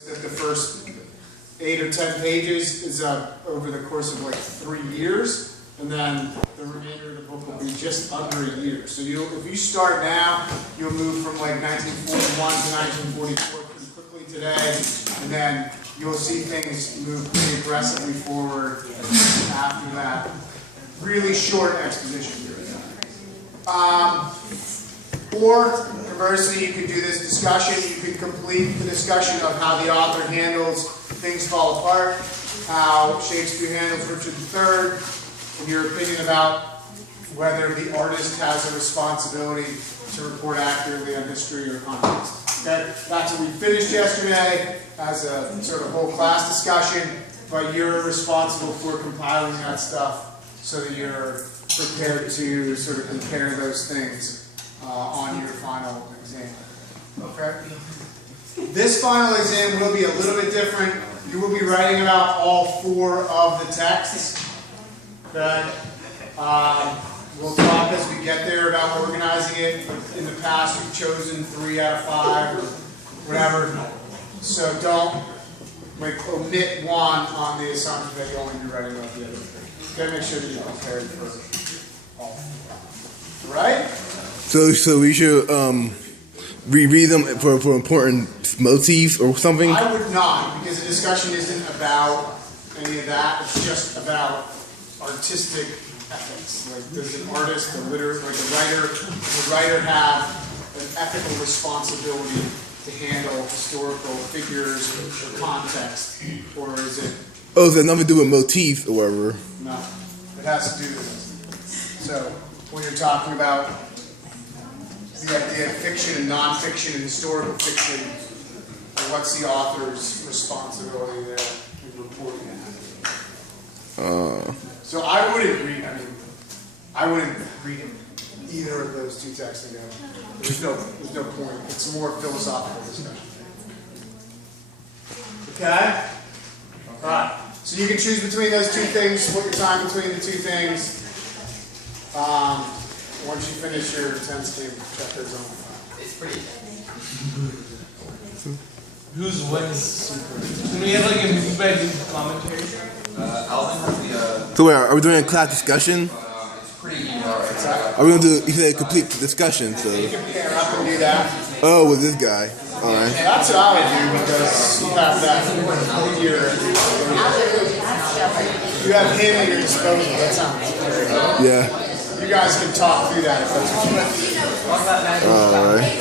that the first 8 or 10 pages is over the course of like 3 years, and then the remainder of the book will be just under a year. So if you start now, you'll move from like 1941 to 1944 pretty quickly today, and then you'll see things move pretty aggressively forward after that. Really short exposition period. Or, conversely, you could do this discussion. You could complete the discussion of how the author handles things fall apart, how Shakespeare handles Richard III, and your opinion about whether the artist has a responsibility to report accurately on history or context. Okay? That's what we finished yesterday as a sort of whole class discussion, but you're responsible for compiling that stuff so that you're prepared to sort of compare those things on your final exam. Okay? This final exam will be a little bit different. You will be writing about all 4 of the texts. Okay? We'll talk as we get there about organizing it. In the past, you've chosen 3 out of 5 or whatever. So don't omit one on the assumption that you'll only be writing about the other 3. Okay? Make sure that you're prepared for all 4. Right? So we should reread them for important motifs or something? I would not, because the discussion isn't about any of that. It's just about artistic ethics. Like, does an artist, a writer have an ethical responsibility to handle historical figures or context, or is it? Oh, so nothing to do with motifs or whatever. No, it has to do with it. So when you're talking about the idea of fiction and nonfiction and historical fiction, what's the author's responsibility there in reporting that? So I wouldn't read either of those 2 texts together. There's no point. It's a more philosophical discussion. Okay? Alright. So you can choose between those 2 things, split your time between the 2 things. Once you finish your intense game, check those on. It's pretty. Who's wins? Can we have like a movie commentary? Alvin has the. So wait, are we doing a class discussion? It's pretty easy. Alright. Are we going to do, you said complete discussion, so. You can pair up and do that. Oh, with this guy. Alright. That's what I would do, because you have that here. You have him at your disposal. That sounds very good. Yeah. You guys can talk through that if that's what you want. Alright.